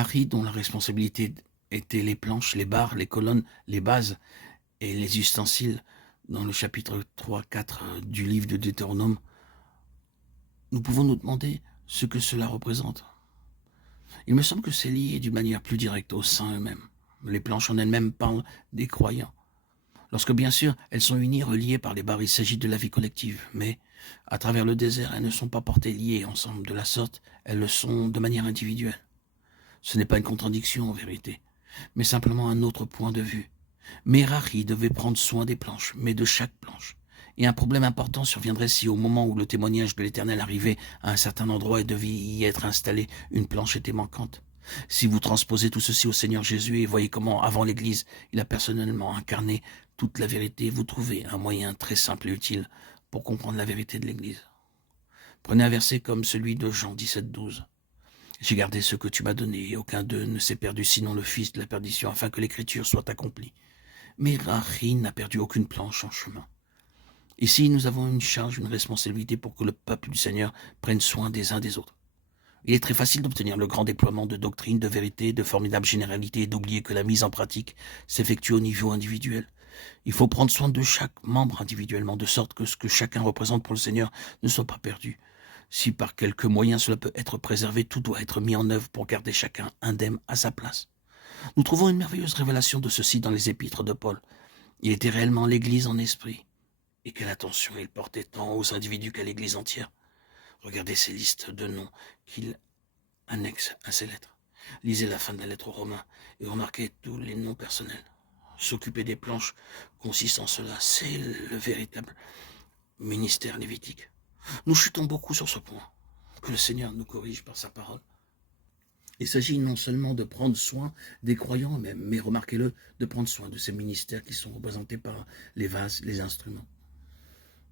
Harry, dont la responsabilité était les planches, les barres, les colonnes, les bases et les ustensiles, dans le chapitre 3-4 du livre de Deutéronome, nous pouvons nous demander ce que cela représente. Il me semble que c'est lié d'une manière plus directe aux saints eux-mêmes. Les planches en elles-mêmes parlent des croyants. Lorsque bien sûr elles sont unies, reliées par les barres, il s'agit de la vie collective, mais à travers le désert, elles ne sont pas portées liées ensemble de la sorte, elles le sont de manière individuelle. Ce n'est pas une contradiction en vérité, mais simplement un autre point de vue. Merari devait prendre soin des planches, mais de chaque planche. Et un problème important surviendrait si au moment où le témoignage de l'Éternel arrivait à un certain endroit et devait y être installé, une planche était manquante. Si vous transposez tout ceci au Seigneur Jésus et voyez comment, avant l'Église, il a personnellement incarné toute la vérité, vous trouvez un moyen très simple et utile pour comprendre la vérité de l'Église. Prenez un verset comme celui de Jean 17,12. J'ai gardé ce que tu m'as donné, et aucun d'eux ne s'est perdu, sinon le fils de la perdition, afin que l'écriture soit accomplie. Mais Rahim n'a perdu aucune planche en chemin. Ici, nous avons une charge, une responsabilité pour que le peuple du Seigneur prenne soin des uns des autres. Il est très facile d'obtenir le grand déploiement de doctrines, de vérités, de formidables généralités et d'oublier que la mise en pratique s'effectue au niveau individuel. Il faut prendre soin de chaque membre individuellement, de sorte que ce que chacun représente pour le Seigneur ne soit pas perdu. Si par quelque moyen cela peut être préservé, tout doit être mis en œuvre pour garder chacun indemne à sa place. Nous trouvons une merveilleuse révélation de ceci dans les épîtres de Paul. Il était réellement l'Église en esprit. Et quelle attention il portait tant aux individus qu'à l'Église entière. Regardez ces listes de noms qu'il annexe à ces lettres. Lisez la fin de la lettre aux Romains et remarquez tous les noms personnels. S'occuper des planches consiste en cela. C'est le véritable ministère lévitique. Nous chutons beaucoup sur ce point. Que le Seigneur nous corrige par sa parole. Il s'agit non seulement de prendre soin des croyants même, mais remarquez-le, de prendre soin de ces ministères qui sont représentés par les vases, les instruments.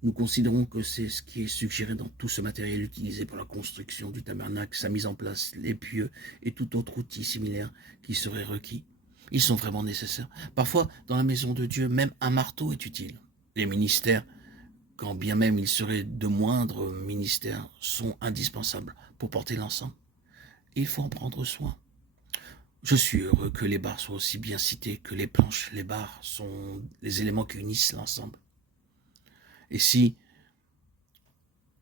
Nous considérons que c'est ce qui est suggéré dans tout ce matériel utilisé pour la construction du tabernacle, sa mise en place, les pieux et tout autre outil similaire qui serait requis. Ils sont vraiment nécessaires. Parfois, dans la maison de Dieu, même un marteau est utile. Les ministères, quand bien même ils seraient de moindres ministères, sont indispensables pour porter l'ensemble. Il faut en prendre soin. Je suis heureux que les barres soient aussi bien citées que les planches. Les barres sont les éléments qui unissent l'ensemble. Et si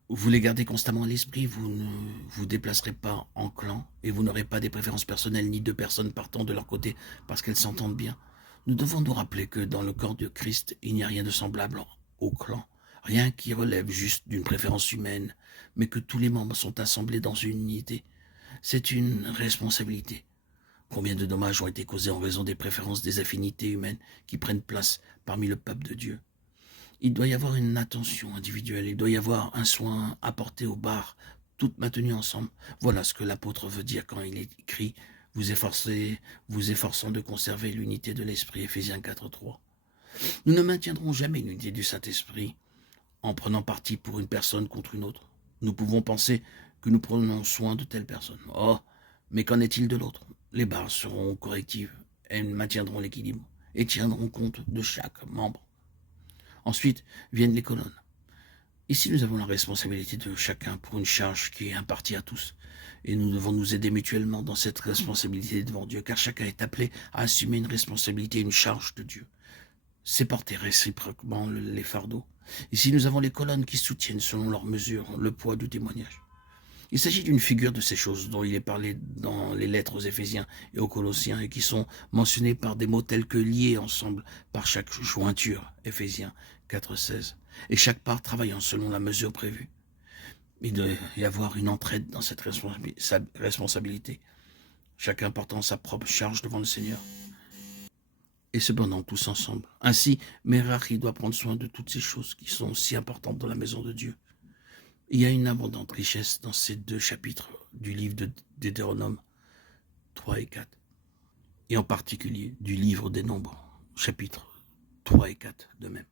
vous les gardez constamment à l'esprit, vous ne vous déplacerez pas en clan et vous n'aurez pas des préférences personnelles ni de personnes partant de leur côté parce qu'elles s'entendent bien. Nous devons nous rappeler que dans le corps de Christ, il n'y a rien de semblable au clan, rien qui relève juste d'une préférence humaine, mais que tous les membres sont assemblés dans une unité. C'est une responsabilité. Combien de dommages ont été causés en raison des préférences, des affinités humaines qui prennent place parmi le peuple de Dieu. Il doit y avoir une attention individuelle, il doit y avoir un soin apporté aux barres, toutes maintenues ensemble. Voilà ce que l'apôtre veut dire quand il écrit « vous efforçant de conserver l'unité de l'esprit » Éphésiens 4,3. Nous ne maintiendrons jamais l'unité du Saint-Esprit en prenant parti pour une personne contre une autre. Nous pouvons penser que nous prenons soin de telle personne. Oh, mais qu'en est-il de l'autre? Les barres seront correctives, elles maintiendront l'équilibre et tiendront compte de chaque membre. Ensuite viennent les colonnes. Ici, nous avons la responsabilité de chacun pour une charge qui est impartie à tous. Et nous devons nous aider mutuellement dans cette responsabilité devant Dieu, car chacun est appelé à assumer une responsabilité, une charge de Dieu. C'est porter réciproquement les fardeaux. Ici, nous avons les colonnes qui soutiennent, selon leur mesure, le poids du témoignage. Il s'agit d'une figure de ces choses dont il est parlé dans les lettres aux Éphésiens et aux Colossiens et qui sont mentionnées par des mots tels que liés ensemble par chaque jointure, Éphésiens 4,16, et chaque part travaillant selon la mesure prévue. Il doit y avoir une entraide dans cette responsabilité, chacun portant sa propre charge devant le Seigneur. Et cependant tous ensemble. Ainsi, Merari doit prendre soin de toutes ces choses qui sont si importantes dans la maison de Dieu. Il y a une abondante richesse dans ces deux chapitres du livre de Deutéronome 3 et 4, et en particulier du livre des Nombres, chapitres 3 et 4 de même.